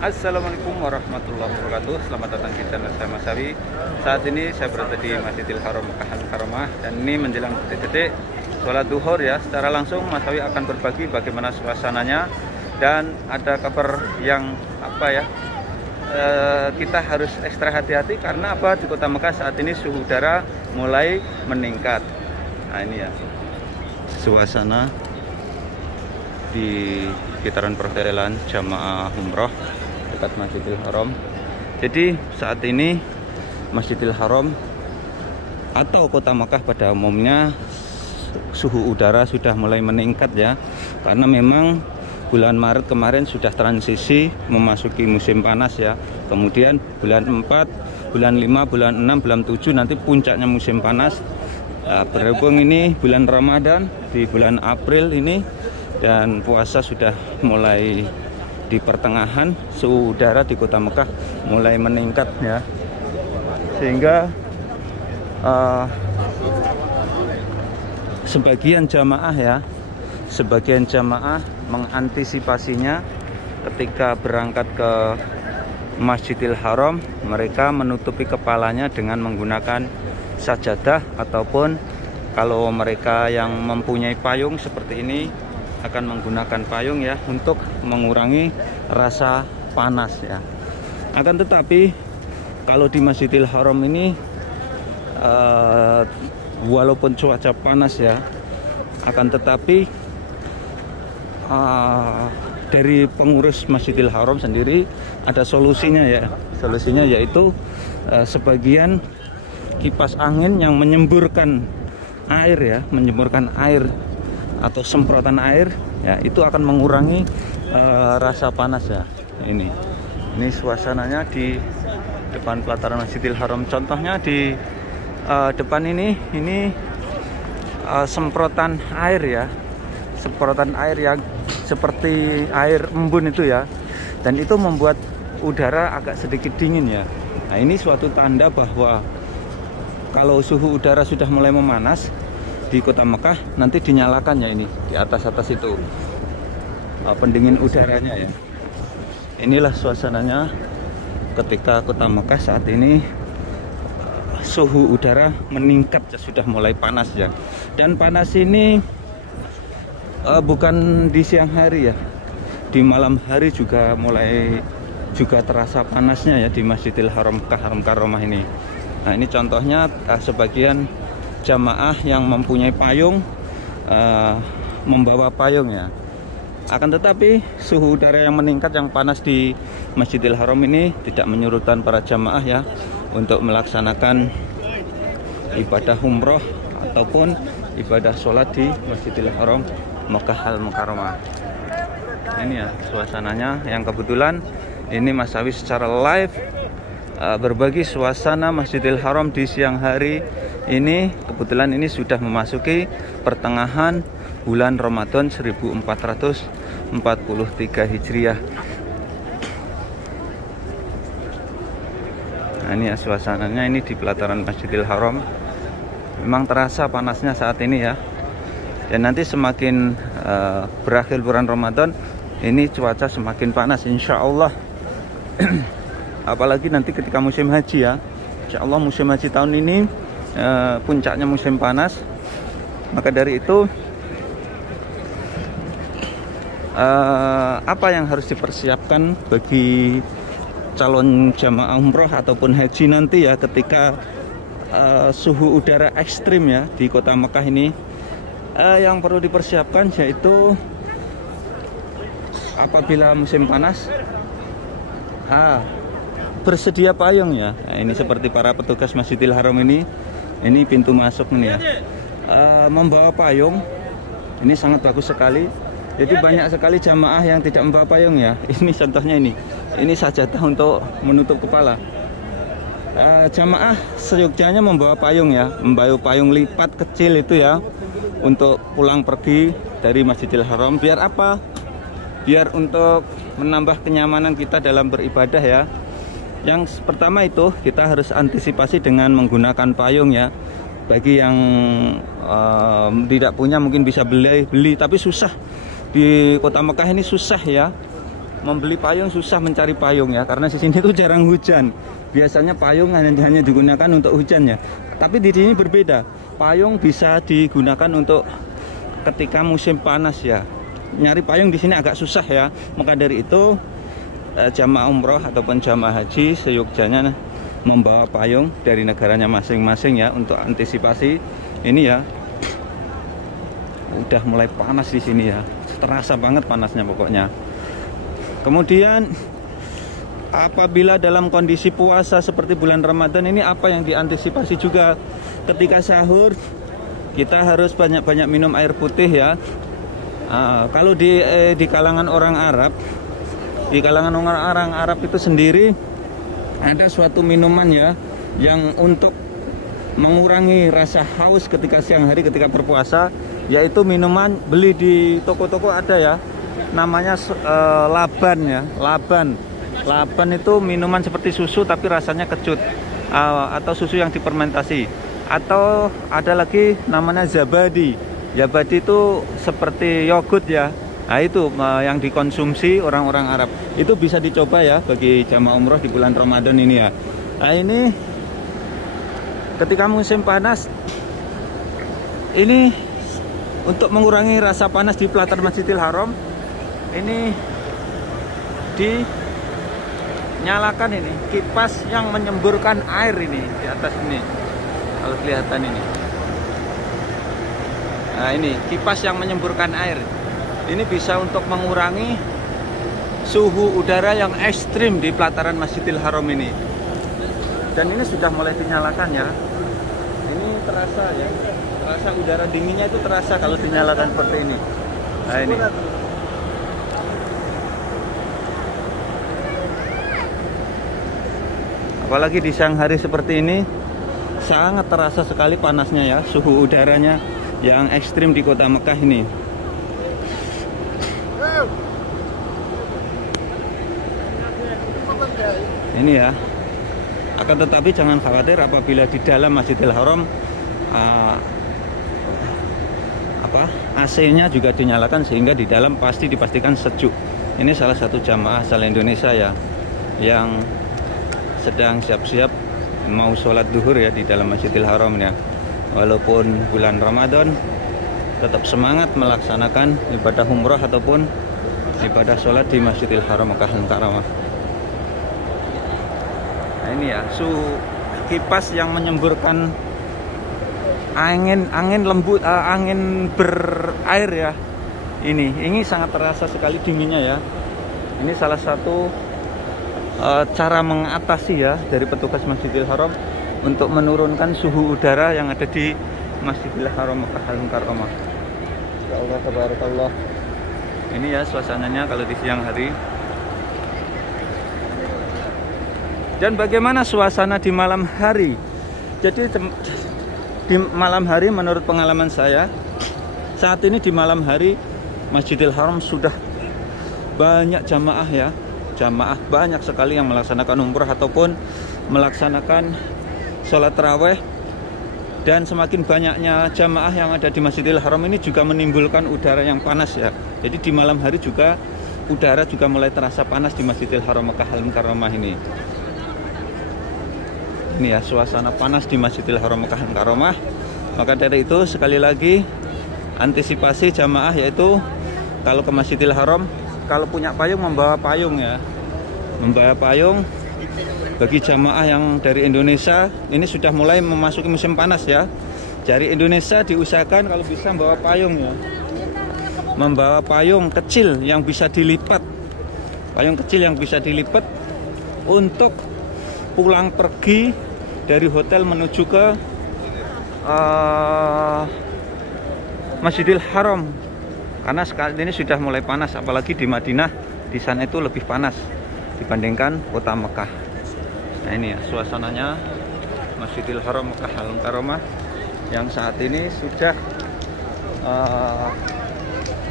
Assalamualaikum warahmatullahi wabarakatuh. Selamat datang di channel saya Mas Sawi. Saat ini saya berada di Masjidil Haram Makkah Al-Mukarramah dan ini menjelang detik-detik sholat duhur ya. Secara langsung Mas Sawi akan berbagi bagaimana suasananya dan ada kabar yang kita harus ekstra hati-hati karena di Kota Mekah saat ini suhu udara mulai meningkat. Nah ini ya suasana di sekitaran perhotelan jamaah umroh dekat Masjidil Haram. Jadi saat ini Masjidil Haram atau Kota Mekah pada umumnya suhu udara sudah mulai meningkat ya, karena memang bulan Maret kemarin sudah transisi memasuki musim panas ya. Kemudian bulan 4, bulan 5, bulan 6, bulan 7 nanti puncaknya musim panas. Berhubung ini bulan Ramadan di bulan April ini dan puasa sudah mulai di pertengahan, suhu udara di Kota Mekah mulai meningkat ya, sehingga sebagian jamaah mengantisipasinya ketika berangkat ke Masjidil Haram, mereka menutupi kepalanya dengan menggunakan sajadah, ataupun kalau mereka yang mempunyai payung seperti ini akan menggunakan payung ya untuk mengurangi rasa panas ya. Akan tetapi kalau di Masjidil Haram ini walaupun cuaca panas ya, akan tetapi dari pengurus Masjidil Haram sendiri ada solusinya ya. Solusinya yaitu sebagian kipas angin yang menyemburkan air atau semprotan air ya, itu akan mengurangi rasa panas ya. Ini suasananya di depan pelataran Masjidil Haram. Contohnya di depan ini semprotan air ya, semprotan air yang seperti air embun itu ya, dan itu membuat udara agak sedikit dingin ya. Nah ini suatu tanda bahwa kalau suhu udara sudah mulai memanas di Kota Mekah, nanti dinyalakan ya ini di atas itu pendingin udaranya ya. Inilah suasananya ketika Kota Mekah saat ini suhu udara meningkat ya, sudah mulai panas ya. Dan panas ini bukan di siang hari ya, di malam hari juga terasa panasnya ya di Masjidil Haram Makkah Al-Mukarramah ini. Nah ini contohnya sebagian jamaah yang mempunyai payung membawa payung ya. Akan tetapi suhu udara yang meningkat, yang panas di Masjidil Haram ini tidak menyurutkan para jamaah ya untuk melaksanakan ibadah umroh ataupun ibadah sholat di Masjidil Haram Makkah Al-Mukarramah. Ini ya suasananya, yang kebetulan ini Mas Sawi secara live berbagi suasana Masjidil Haram di siang hari ini. Kebetulan ini sudah memasuki pertengahan bulan Ramadan 1443 Hijriah. Nah ini ya suasananya ini di pelataran Masjidil Haram. Memang terasa panasnya saat ini ya. Dan nanti semakin berakhir bulan Ramadan, ini cuaca semakin panas insya Allah. Apalagi nanti ketika musim haji ya, insya Allah musim haji tahun ini puncaknya musim panas. Maka dari itu apa yang harus dipersiapkan bagi calon jamaah umroh ataupun haji nanti ya, ketika suhu udara ekstrim ya di Kota Mekah ini, yang perlu dipersiapkan yaitu apabila musim panas bersedia payung ya. Nah, ini seperti para petugas Masjidil Haram ini pintu masuk nih ya, membawa payung. Ini sangat bagus sekali. Jadi banyak sekali jamaah yang tidak membawa payung ya. Ini contohnya ini sajadah untuk menutup kepala. Jamaah seyogyanya membawa payung ya, membawa payung lipat kecil itu ya, untuk pulang pergi dari Masjidil Haram. Biar apa? Biar untuk menambah kenyamanan kita dalam beribadah ya. Yang pertama itu kita harus antisipasi dengan menggunakan payung ya. Bagi yang tidak punya mungkin bisa beli, tapi susah di Kota Mekah ini susah ya. membeli payung susah mencari payung ya, karena di sini tuh jarang hujan. Biasanya payung hanya digunakan untuk hujan ya. Tapi di sini berbeda. Payung bisa digunakan untuk ketika musim panas ya. Nyari payung di sini agak susah ya. Maka dari itu jamaah umroh ataupun jamaah haji seyogjanya membawa payung dari negaranya masing-masing ya, untuk antisipasi ini ya. Udah mulai panas di sini ya. Terasa banget panasnya pokoknya. Kemudian apabila dalam kondisi puasa seperti bulan Ramadan ini, apa yang diantisipasi juga ketika sahur, kita harus banyak-banyak minum air putih ya. Kalau di kalangan orang Arab, itu sendiri ada suatu minuman ya, yang untuk mengurangi rasa haus ketika siang hari ketika berpuasa, yaitu minuman beli di toko-toko ada ya, namanya laban ya. Laban itu minuman seperti susu tapi rasanya kecut, atau susu yang difermentasi. Atau ada lagi namanya zabadi. Zabadi itu seperti yogurt ya. Nah itu yang dikonsumsi orang-orang Arab. Itu bisa dicoba ya bagi jamaah umroh di bulan Ramadan ini ya. Nah ini ketika musim panas ini, untuk mengurangi rasa panas di pelataran Masjidil Haram ini dinyalakan ini kipas yang menyemburkan air ini di atas ini, kalau kelihatan ini. Nah ini kipas yang menyemburkan air ini bisa untuk mengurangi suhu udara yang ekstrim di pelataran Masjidil Haram ini. Dan ini sudah mulai dinyalakan ya. Ini terasa ya, terasa udara dinginnya itu terasa kalau dinyalakan seperti ini. Nah ini. Apalagi di siang hari seperti ini, sangat terasa sekali panasnya ya, suhu udaranya yang ekstrim di kota Mekah ini. Ini ya. Akan tetapi jangan khawatir apabila di dalam Masjidil Haram AC-nya juga dinyalakan, sehingga di dalam pasti dipastikan sejuk. Ini salah satu jamaah asal Indonesia ya, yang sedang siap-siap mau sholat duhur ya di dalam Masjidil Haram ya. Walaupun bulan Ramadan, tetap semangat melaksanakan ibadah umroh ataupun ibadah sholat di Masjidil Haram Makkah Al-Mukarramah. Nah ini ya, kipas yang menyemburkan angin lembut, angin berair ya. Ini sangat terasa sekali dinginnya ya. Ini salah satu cara mengatasi ya dari petugas Masjidil Haram untuk menurunkan suhu udara yang ada di Masjidil Haram Makkah Al-Mukarramah. Ya Allah, tabarakallah. Ini ya suasananya kalau di siang hari. Dan bagaimana suasana di malam hari? Jadi di malam hari menurut pengalaman saya, saat ini di malam hari Masjidil Haram sudah banyak jamaah ya. Jamaah banyak sekali yang melaksanakan umrah ataupun melaksanakan sholat taraweh. Dan semakin banyaknya jamaah yang ada di Masjidil Haram ini juga menimbulkan udara yang panas ya. Jadi di malam hari juga udara juga mulai terasa panas di Masjidil Haram Makkah Al-Mukarramah ini. Ini ya suasana panas di Masjidil Haram Makkah Al-Mukarramah. Maka dari itu sekali lagi antisipasi jamaah, yaitu kalau ke Masjidil Haram, kalau punya payung membawa payung ya. Membawa payung. Bagi jamaah yang dari Indonesia, ini sudah mulai memasuki musim panas ya. Dari Indonesia diusahakan kalau bisa membawa payung ya. Membawa payung kecil yang bisa dilipat. Payung kecil yang bisa dilipat untuk pulang pergi dari hotel menuju ke Masjidil Haram. Karena sekarang ini sudah mulai panas, apalagi di Madinah, di sana itu lebih panas dibandingkan kota Mekah. Nah ini ya suasananya Masjidil Haram Makkah Al-Mukarramah yang saat ini sudah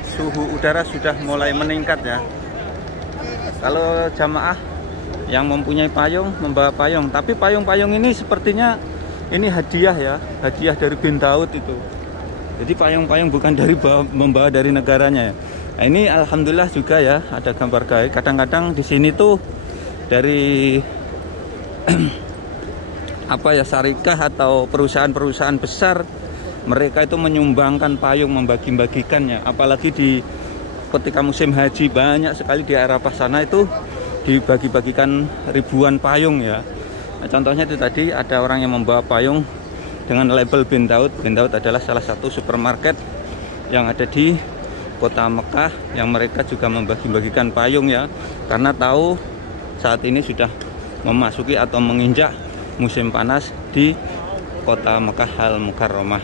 suhu udara sudah mulai meningkat ya. Kalau jamaah yang mempunyai payung membawa payung, tapi payung-payung ini sepertinya ini hadiah ya, hadiah dari bin Daud itu. Jadi payung-payung bukan dari membawa dari negaranya ya. Nah, ini alhamdulillah juga ya ada gambar gaib. Kadang-kadang di sini tuh dari apa ya, syarikah atau perusahaan-perusahaan besar, mereka itu menyumbangkan payung, membagi-bagikannya. Apalagi ketika musim haji, banyak sekali di Arafah sana itu dibagi-bagikan ribuan payung ya. Nah, contohnya itu tadi ada orang yang membawa payung dengan label Bin Daud. Bin Daud adalah salah satu supermarket yang ada di kota Mekah, yang mereka juga membagi-bagikan payung ya, karena tahu saat ini sudah memasuki atau menginjak musim panas di kota Mekah Al-Mukarramah.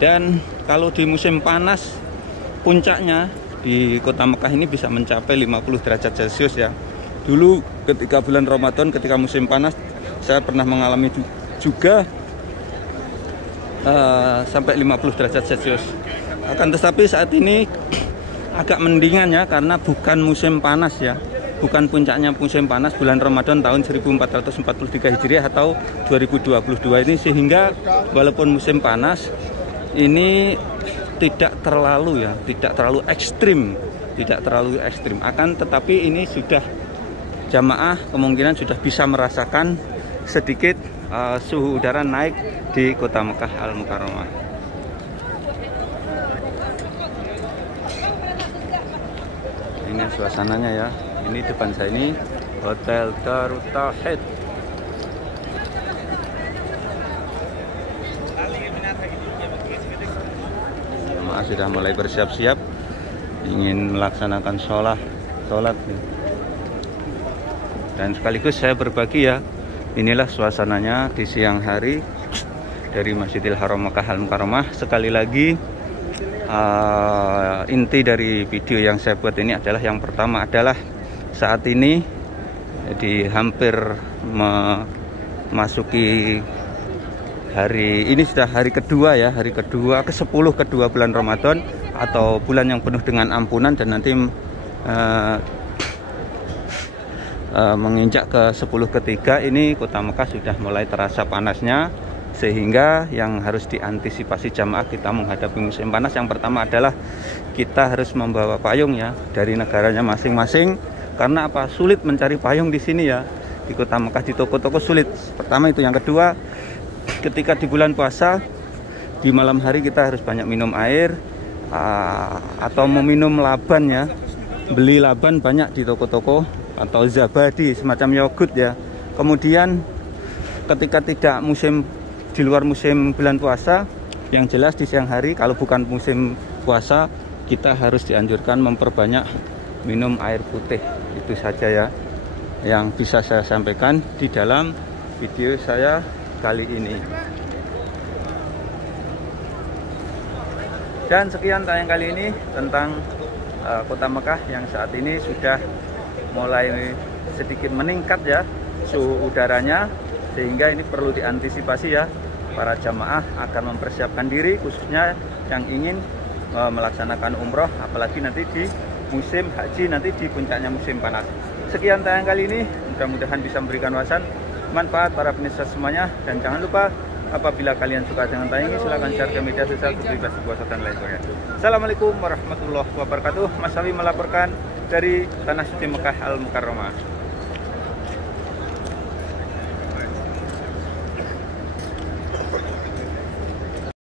Dan kalau di musim panas, puncaknya di kota Mekah ini bisa mencapai 50 derajat Celcius ya. Dulu ketika bulan Ramadan, ketika musim panas, saya pernah mengalami juga sampai 50 derajat Celcius. Akan tetapi saat ini agak mendingan ya, karena bukan musim panas ya, bukan puncaknya musim panas bulan Ramadan tahun 1443 Hijriah atau 2022 ini, sehingga walaupun musim panas ini tidak terlalu ya, tidak terlalu ekstrim, akan tetapi ini sudah jamaah kemungkinan sudah bisa merasakan sedikit suhu udara naik di kota Mekah Al-Mukarramah. Ini suasananya ya. Ini depan saya ini Hotel Darut Tauhid. Jemaah sudah mulai bersiap-siap ingin melaksanakan sholat nih. Dan sekaligus saya berbagi ya, inilah suasananya di siang hari dari Masjidil Haram Mekah Al-Mukarramah. Sekali lagi, inti dari video yang saya buat ini adalah, yang pertama adalah saat ini jadi hampir memasuki hari ini, sudah hari kedua ya, hari kedua ke-10 kedua bulan Ramadan atau bulan yang penuh dengan ampunan, dan nanti menginjak ke 10 ketiga ini kota Mekah sudah mulai terasa panasnya, sehingga yang harus diantisipasi jamaah kita menghadapi musim panas, yang pertama adalah kita harus membawa payung ya dari negaranya masing-masing. Karena apa? Sulit mencari payung di sini ya, di kota Mekah, di toko-toko sulit. Pertama itu. Yang kedua, ketika di bulan puasa di malam hari kita harus banyak minum air atau meminum laban ya. Beli laban banyak di toko-toko atau zabadi semacam yogurt ya. Kemudian ketika tidak di luar musim bulan puasa, yang jelas di siang hari kalau bukan musim puasa, kita harus dianjurkan memperbanyak minum air putih. Itu saja ya yang bisa saya sampaikan di dalam video saya kali ini. Dan sekian tayang kali ini tentang kota Mekah yang saat ini sudah mulai sedikit meningkat ya suhu udaranya, sehingga ini perlu diantisipasi ya. Para jamaah akan mempersiapkan diri, khususnya yang ingin melaksanakan umroh, apalagi nanti di musim haji, nanti di puncaknya musim panas. Sekian tayang kali ini, mudah-mudahan bisa memberikan wawasan manfaat para pemirsa semuanya, dan jangan lupa apabila kalian suka dengan tayang ini, silahkan share ke media sosial untuk bebas puasa dan lain sebagainya. Assalamualaikum warahmatullahi wabarakatuh. Mas Sawi melaporkan dari Tanah Suci Mekah Al-Mukarramah.